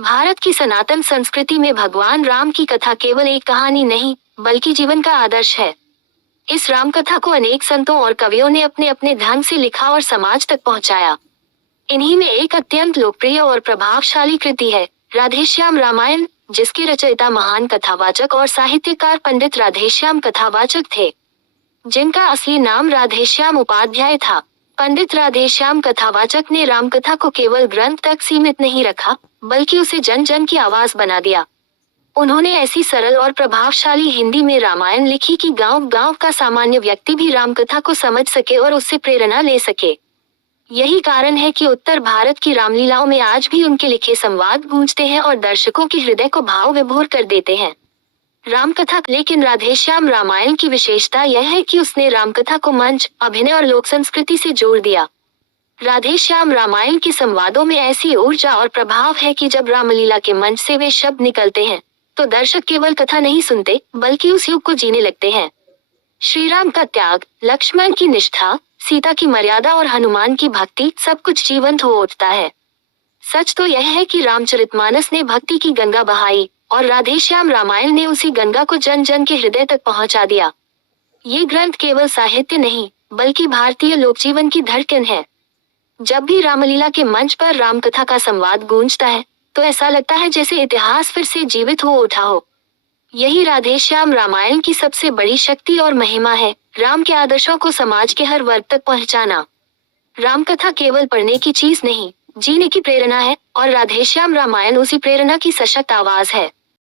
भारत की सनातन संस्कृति में भगवान राम की कथा केवल एक कहानी नहीं, बल्कि जीवन का आदर्श है। इस राम कथा को अनेक संतों और कवियों ने अपने अपने ढंग से लिखा और समाज तक पहुंचाया। इन्हीं में एक अत्यंत लोकप्रिय और प्रभावशाली कृति है राधेश्याम रामायण, जिसके रचयिता महान कथावाचक और साहित्यकार पंडित राधेश्याम कथावाचक थे, जिनका असली नाम राधेश्याम उपाध्याय था। पंडित राधेश्याम कथावाचक ने रामकथा को केवल ग्रंथ तक सीमित नहीं रखा, बल्कि उसे जन जन की आवाज बना दिया। उन्होंने ऐसी सरल और प्रभावशाली हिंदी में रामायण लिखी कि गांव गांव का सामान्य व्यक्ति भी रामकथा को समझ सके और उससे प्रेरणा ले सके। यही कारण है कि उत्तर भारत की रामलीलाओं में आज भी उनके लिखे संवाद गूंजते हैं और दर्शकों के हृदय को भाव विभोर कर देते हैं। रामकथा। लेकिन राधेश्याम रामायण की विशेषता यह है कि उसने रामकथा को मंच, अभिनय और लोक संस्कृति से जोड़ दिया। राधेश्याम रामायण के संवादों में ऐसी ऊर्जा और प्रभाव है कि जब रामलीला के मंच से वे शब्द निकलते हैं, तो दर्शक केवल कथा नहीं सुनते, बल्कि उस युग को जीने लगते हैं। श्री राम का त्याग, लक्ष्मण की निष्ठा, सीता की मर्यादा और हनुमान की भक्ति, सब कुछ जीवंत हो उठता है। सच तो यह है कि रामचरितमानस ने भक्ति की गंगा बहाई और राधेश्याम रामायण ने उसी गंगा को जन जन के हृदय तक पहुंचा दिया। ये ग्रंथ केवल साहित्य नहीं, बल्कि भारतीय लोकजीवन की धड़कन है। जब भी रामलीला के मंच पर रामकथा का संवाद गूंजता है, तो ऐसा लगता है जैसे इतिहास फिर से जीवित हो उठा हो। यही राधेश्याम रामायण की सबसे बड़ी शक्ति और महिमा है, राम के आदर्शों को समाज के हर वर्ग तक पहुंचाना। रामकथा केवल पढ़ने की चीज नहीं, जीने की प्रेरणा है, और राधेश्याम रामायण उसी प्रेरणा की सशक्त आवाज है।